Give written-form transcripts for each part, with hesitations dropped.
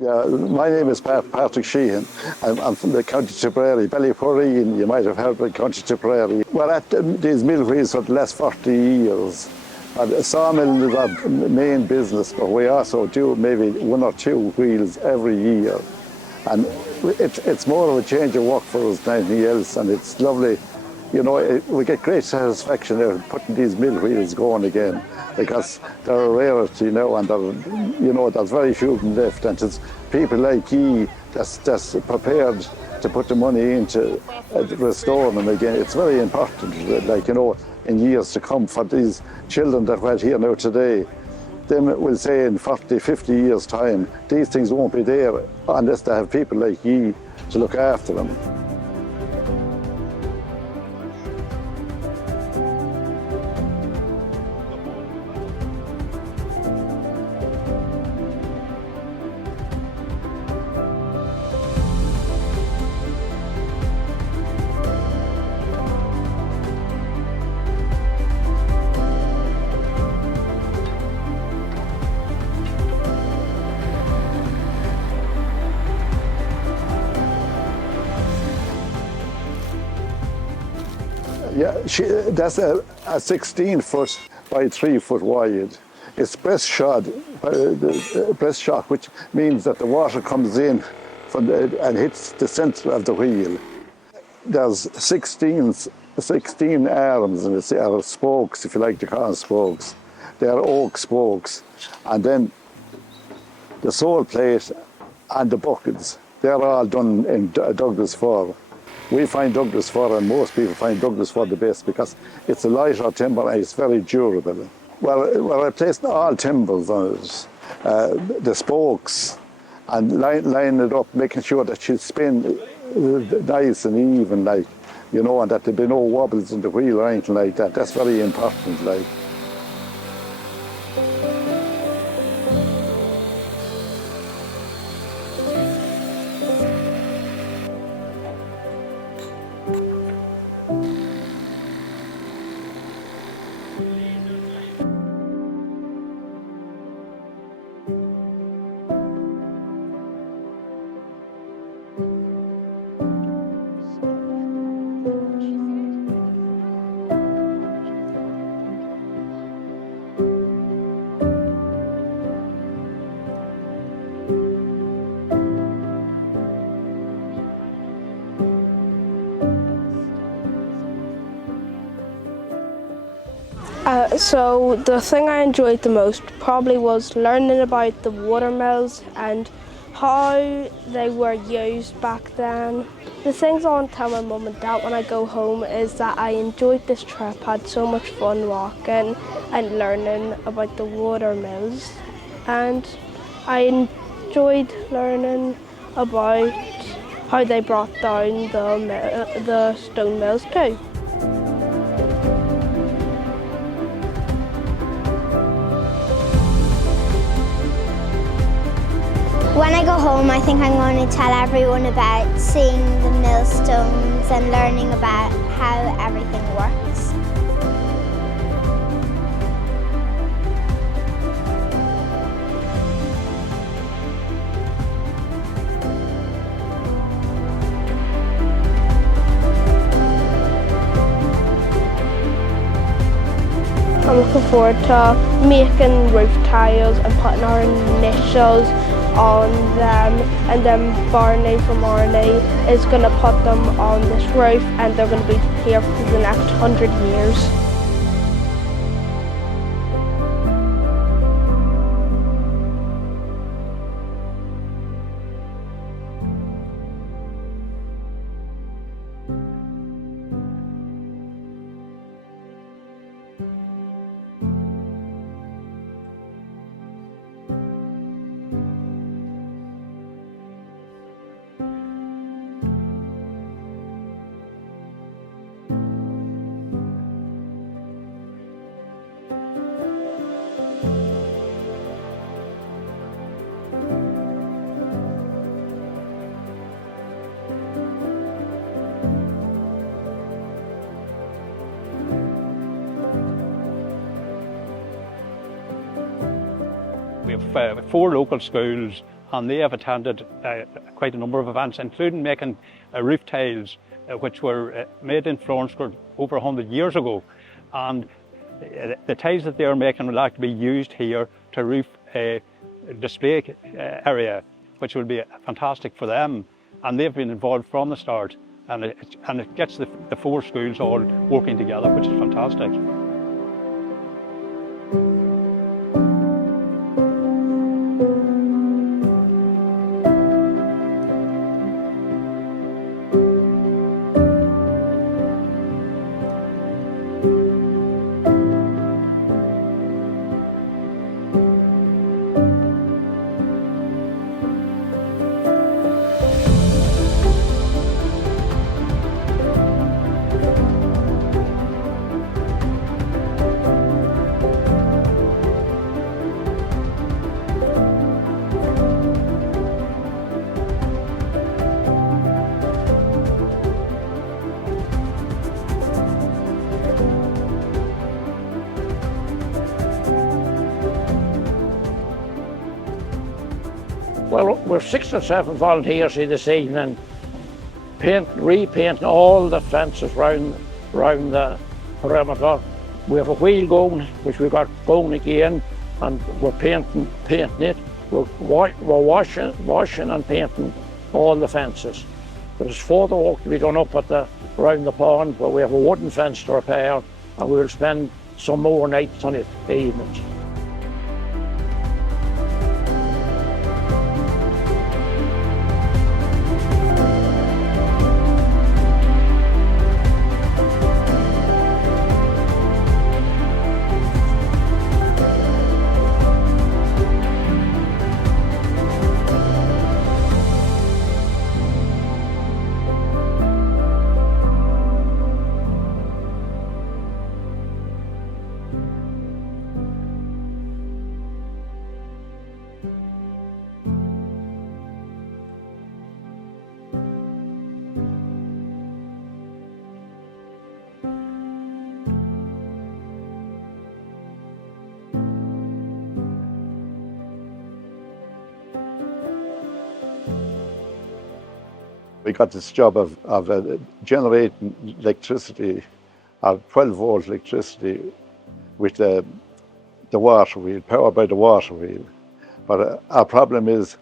Yeah, my name is Patrick Sheehan. I'm from the County Tipperary, Ballyporeen. You might have heard of County Tipperary. We're at these mill wheels for the last 40 years. And sawmill is our main business, but we also do maybe one or two wheels every year. And it's more of a change of work for us than anything else, and it's lovely. You know, we get great satisfaction out of putting these mill wheels going again, because they're a rarity now, and there's very few of them left, and it's people like you that's prepared to put the money into restoring them again. It's very important, in years to come, for these children that we're here now today. Then we'll say in 40, 50 years' time, these things won't be there unless they have people like you to look after them. Yeah, that's a 16-foot by 3-foot wide. It's breast shot, which means that the water comes in and hits the centre of the wheel. There's 16 arms, and it's spokes, if you like to call them spokes. They're oak spokes. And then the sole plate and the buckets, they're all done in Douglas fir. We find Douglas fir, and most people find Douglas fir the best, because it's a lighter timber and it's very durable. Well, we're replacing all timbers on it, the spokes, and line it up, making sure that she spin nice and even, and that there be no wobbles in the wheel or anything like that. That's very important, So the thing I enjoyed the most probably was learning about the watermills and how they were used back then. The things I want to tell my mum and dad when I go home is that I enjoyed this trip, had so much fun walking and learning about the watermills, and I enjoyed learning about how they brought down the stone mills too. When I go home, I think I'm going to tell everyone about seeing the millstones and learning about how everything works. I'm looking forward to making roof tiles and putting our initials on them, and then Barney from Arnie is going to put them on this roof, and they're going to be here for the next 100 years. We have 4 local schools and they have attended quite a number of events, including making roof tiles, which were made in Florence Court over 100 years ago. And the tiles that they are making will actually be used here to roof a display area, which will be fantastic for them. And they've been involved from the start, and it gets the four schools all working together, which is fantastic. Well, we're 6 or 7 volunteers here this evening, repainting all the fences round the perimeter. We have a wheel going, which we got going again, and we're painting it. We're washing and painting all the fences. There's further work to be done up around the pond, where we have a wooden fence to repair, and we'll spend some more nights on it evenings. We got this job of generating electricity, of 12-volt electricity, with the water wheel, powered by the water wheel. But our problem is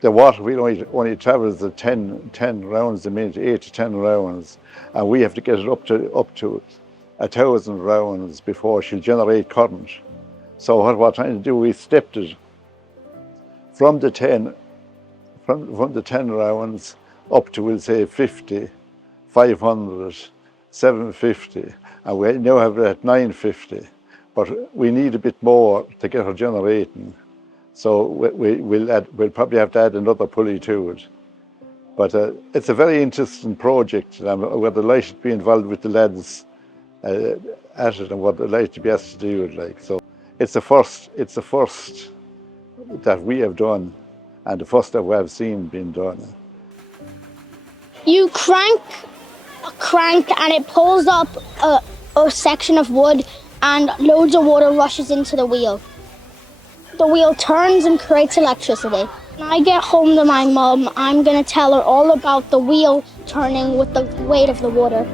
the water wheel only travels at 10 rounds a minute, 8 to 10 rounds, and we have to get it up to 1,000 rounds before she'll generate current. So what we're trying to do, we stepped it from the 10 rounds up to, we'll say, 50, 500, 750, and we now have it at 950. But we need a bit more to get her generating. So we'll probably have to add another pulley to it. But it's a very interesting project, and we're delighted to be involved with the lads at it, and we're delighted to be asked to do it. Like, so it's the first that we have done, and the first that we have seen being done. You crank a crank and it pulls up a section of wood, and loads of water rushes into the wheel. The wheel turns and creates electricity. When I get home to my mum, I'm going to tell her all about the wheel turning with the weight of the water.